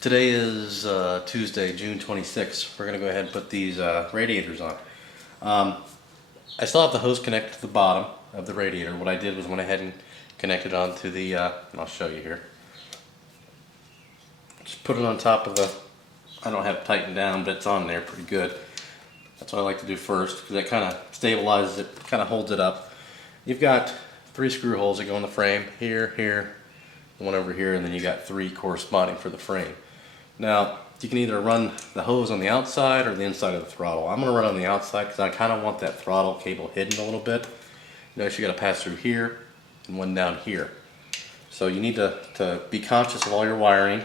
Today is Tuesday, June 26th. We're going to go ahead and put these radiators on. I still have the hose connected to the bottom of the radiator. What I did was went ahead and connected onto the, and I'll show you here. Just put it on top of the, I don't have it tightened down, but it's on there pretty good. That's what I like to do first, because that kind of stabilizes it, kind of holds it up. You've got 3 screw holes that go in the frame, here, here, one over here, and then you got 3 corresponding for the frame. Now, you can either run the hose on the outside or the inside of the throttle. I'm going to run on the outside because I kind of want that throttle cable hidden a little bit. Notice you got to pass through here and one down here. So you need to be conscious of all your wiring.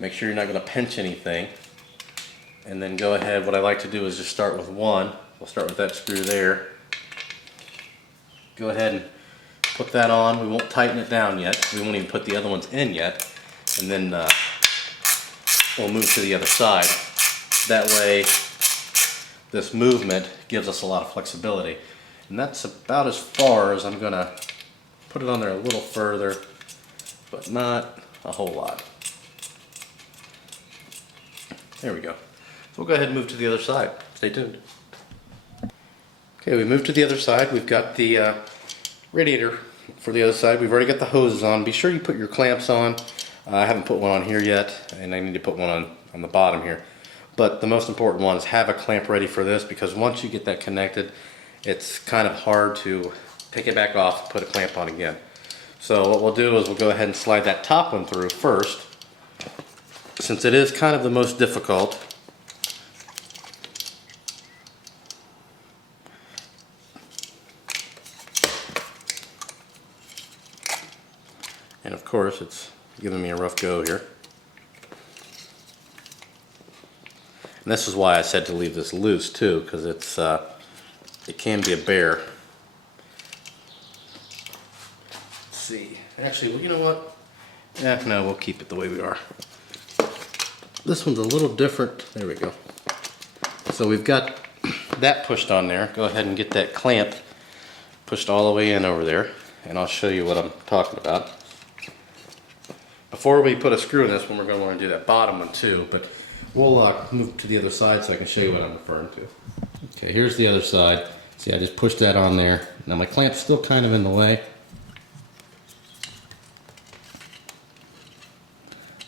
Make sure you're not going to pinch anything. And then go ahead, what I like to do is just start with one. We'll start with that screw there. Go ahead and put that on. We won't tighten it down yet. We won't even put the other ones in yet. And then we'll move to the other side. That way this movement gives us a lot of flexibility. And that's about as far as I'm gonna put it on there a little further, but not a whole lot. There we go. So we'll go ahead and move to the other side. Stay tuned. Okay, we moved to the other side. We've got the radiator for the other side. We've already got the hoses on. Be sure you put your clamps on. I haven't put one on here yet, and I need to put one on the bottom here. But the most important one is have a clamp ready for this, because once you get that connected, it's kind of hard to take it back off and put a clamp on again. So what we'll do is we'll go ahead and slide that top one through first, since it is kind of the most difficult. And of course, it's giving me a rough go here. And this is why I said to leave this loose too, because it's it can be a bear. Let's see. Actually, well, you know what? No, we'll keep it the way we are. This one's a little different. There we go. So we've got that pushed on there. Go ahead and get that clamp pushed all the way in over there, and I'll show you what I'm talking about. Before we put a screw in this one, we're going to want to do that bottom one too, but we'll move to the other side so I can show you what I'm referring to. Okay, here's the other side. See, I just pushed that on there. Now my clamp's still kind of in the way.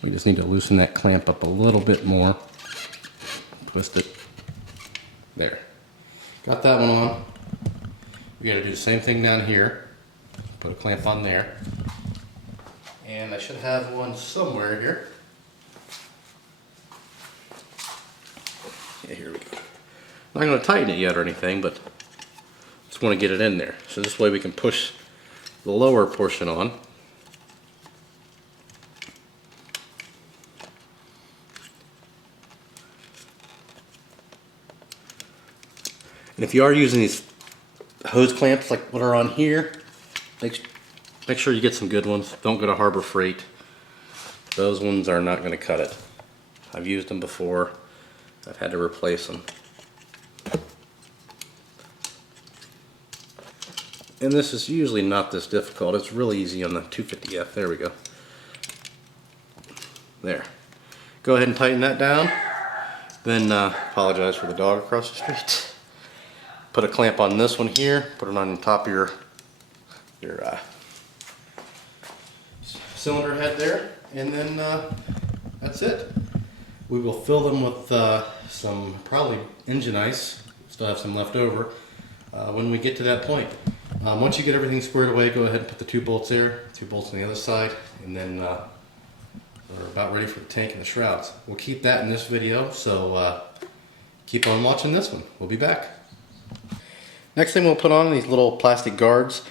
We just need to loosen that clamp up a little bit more. Twist it. There. Got that one on. We got to do the same thing down here. Put a clamp on there. And I should have one somewhere here. Yeah, here we go. I'm not going to tighten it yet or anything, but just want to get it in there. So this way we can push the lower portion on. And if you are using these hose clamps like what are on here, make sure you get some good ones. Don't go to Harbor Freight. Those ones are not going to cut it. I've used them before. I've had to replace them. And this is usually not this difficult. It's really easy on the 250F. There we go. There. Go ahead and tighten that down. Then apologize for the dog across the street. Put a clamp on this one here. Put it on top of your cylinder head there, and then that's it. We will fill them with some probably engine ice. Still have some left over when we get to that point. Once you get everything squared away, go ahead and put the 2 bolts there, 2 bolts on the other side, and then we're about ready for the tank and the shrouds. We'll keep that in this video, so keep on watching this one. We'll be back. Next thing we'll put on these little plastic guards.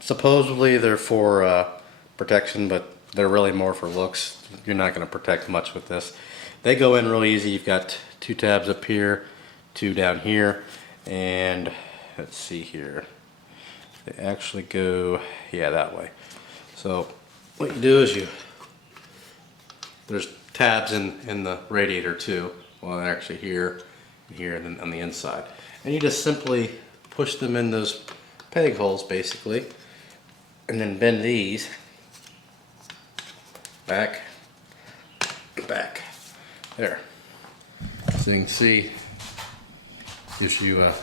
Supposedly they're for protection, but they're really more for looks. You're not going to protect much with this. They go in real easy. You've got 2 tabs up here, 2 down here, and let's see here. They actually go, yeah, that way. So what you do is there's tabs in the radiator too. Well, actually here, here, and then on the inside. And you just simply push them in those peg holes basically, and then bend these back There. So you can see, gives you I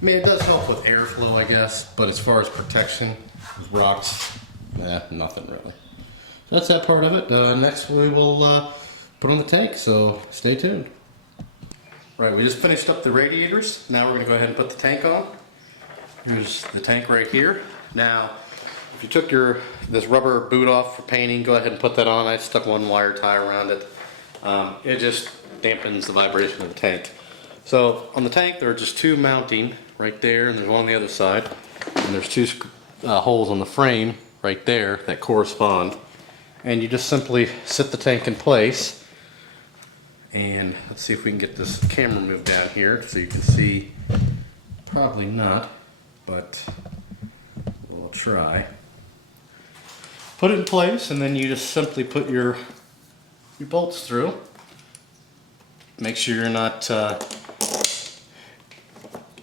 mean, it does help with airflow, I guess, but as far as protection with rocks, nothing really. So that's that part of it. Next we will put on the tank, so stay tuned. Right, we just finished up the radiators. Now we're going to go ahead and put the tank on. Here's the tank right here. Now, if you took this rubber boot off for painting, go ahead and put that on. I stuck one wire tie around it. It just dampens the vibration of the tank. So on the tank there are just two mounting right there, and there's one on the other side, and there's two holes on the frame right there that correspond, and you just simply sit the tank in place. And let's see if we can get this camera moved down here so you can see. Probably not, but we'll try. Put it in place, and then you just simply put your bolts through. Make sure you're not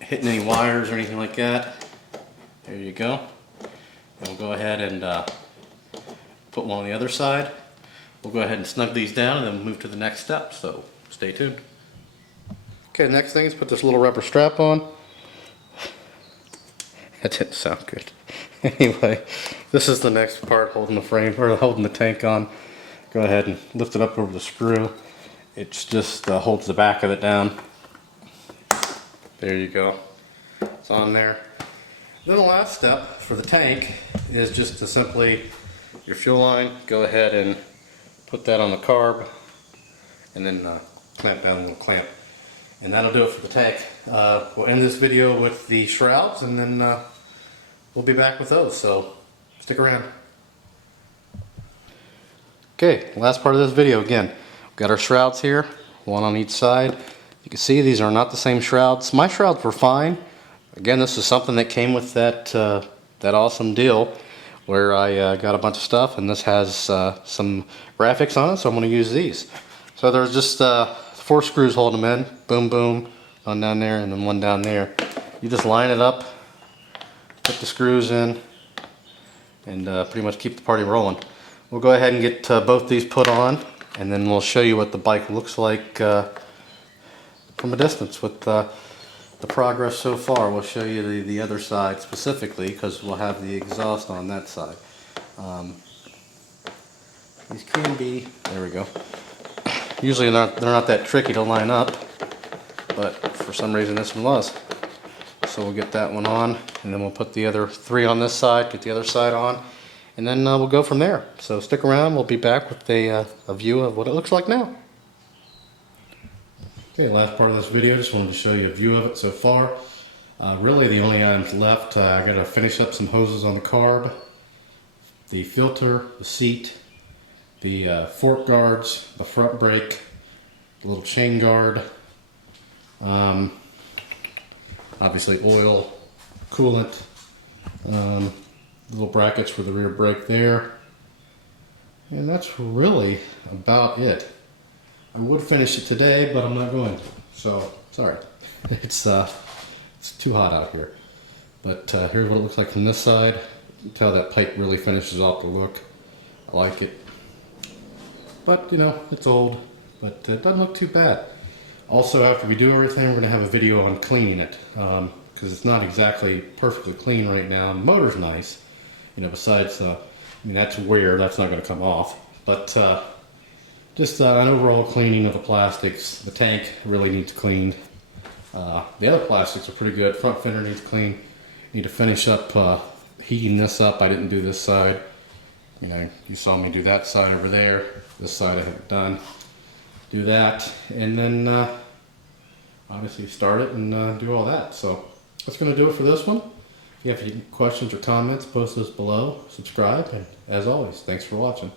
hitting any wires or anything like that. There you go. And we'll go ahead and put one on the other side. We'll go ahead and snug these down and then move to the next step, so stay tuned. Okay, next thing is put this little rubber strap on. That didn't sound good. Anyway, this is the next part holding the frame, or holding the tank on. Go ahead and lift it up over the screw. It just holds the back of it down. There you go. It's on there. Then the last step for the tank is just to simply, your fuel line, go ahead and put that on the carb, and then clamp down a little clamp. And that'll do it for the tank. We'll end this video with the shrouds, and then we'll be back with those, so stick around. Okay, last part of this video again. We've got our shrouds here, one on each side. You can see these are not the same shrouds. My shrouds were fine. Again, this is something that came with that awesome deal where I got a bunch of stuff, and this has some graphics on it, so I'm going to use these. So there's just 4 screws holding them in. Boom, boom, one down there, and then one down there. You just line it up, put the screws in, and pretty much keep the party rolling. We'll go ahead and get both these put on, and then we'll show you what the bike looks like from a distance with the progress so far. We'll show you the other side specifically, because we'll have the exhaust on that side. These can be, there we go. Usually they're not that tricky to line up, but for some reason this one was. So we'll get that one on, and then we'll put the other 3 on this side, get the other side on, and then we'll go from there. So stick around, we'll be back with a view of what it looks like now. Okay, last part of this video, just wanted to show you a view of it so far. Really the only items left, I gotta finish up some hoses on the carb, the filter, the seat, the fork guards, the front brake, the little chain guard, obviously oil, coolant, little brackets for the rear brake there, and that's really about it. I would finish it today, but I'm not going to, so sorry. It's too hot out here. But here's what it looks like from this side. You can tell that pipe really finishes off the look. I like it. But, you know, it's old, but it doesn't look too bad. Also, after we do everything, we're going to have a video on cleaning it, because it's not exactly perfectly clean right now. The motor's nice, you know, besides, I mean, that's wear, that's not going to come off. But just an overall cleaning of the plastics. The tank really needs cleaned. The other plastics are pretty good. Front fender needs cleaned. Need to finish up heating this up. I didn't do this side. You know, you saw me do that side over there. This side I haven't done. Do that, and then obviously start it and do all that. So that's going to do it for this one. If you have any questions or comments, post those below. Subscribe, and as always, thanks for watching.